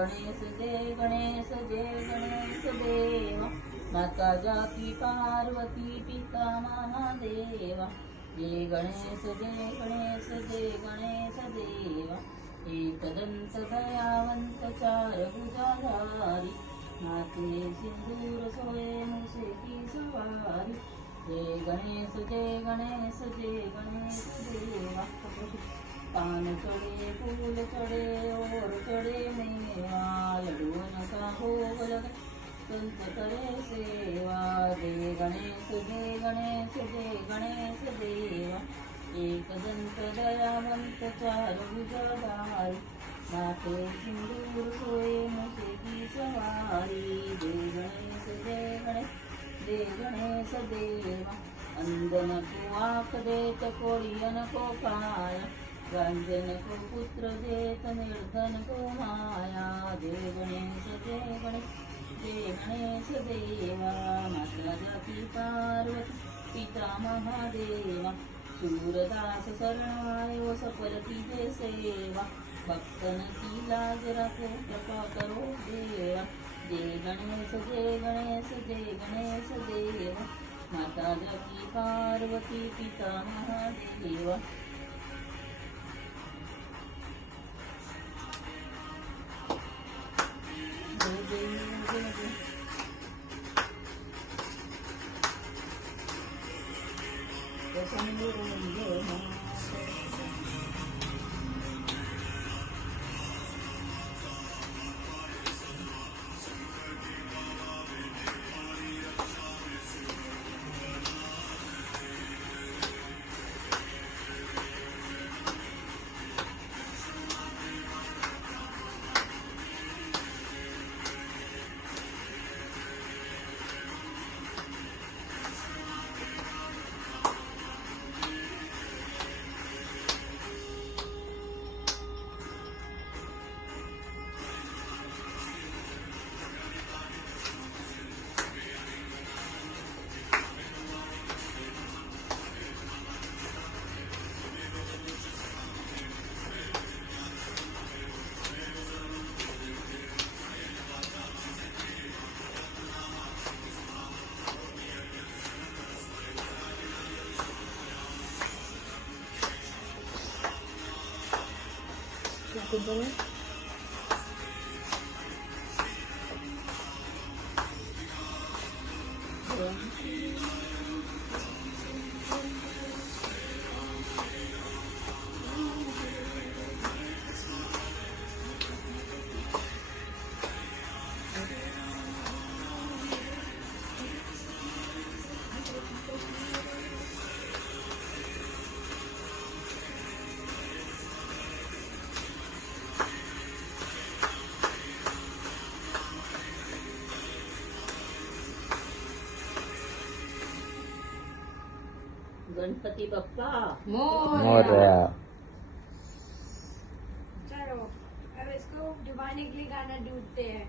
गणेश जय गणेश जय गणेश देवा, माता जाती पार्वती पिता महादेवा। जय गणेश जय गणेश जय गणेश देवा, एकदंत दयावंत चार भुजाधारी, माथे सिंदूर सोये मुसे की सवारी। जय गणेश जय गणेश जय गणेश देवा, पान चढ़े फूल चढ़े और चढ़े मेवा, लड्डून का भोग लगे संत करे सेवा। जय गणेश जय गणेश जय गणेश देवा, एकदंत दयावंत चार भुजाधारी, माथे सिंदूर सोये मुसे की सवारी। जय गणेश जय गणेश जय गणेश देवा, अंधन को आँख देत कोड़ियन को काया, गांजन को पुत्र देत निर्धन को माया। जय गणेश जय गणेश जय गणेश देवा, माता जाती पार्वती पिता महादेवा। सूरदास शरण आयो सफल कीजे सेवा, भक्तन की लाज रखो कृपा करो देवा। जय गणेश जय गणेश जय गणेश देवा, माता जाती पार्वती पिता महादेवा। जय जय जय जय गणपति बप्पा मोरया। चलो अब इसको डुबाने के लिए गाना ढूंढते हैं।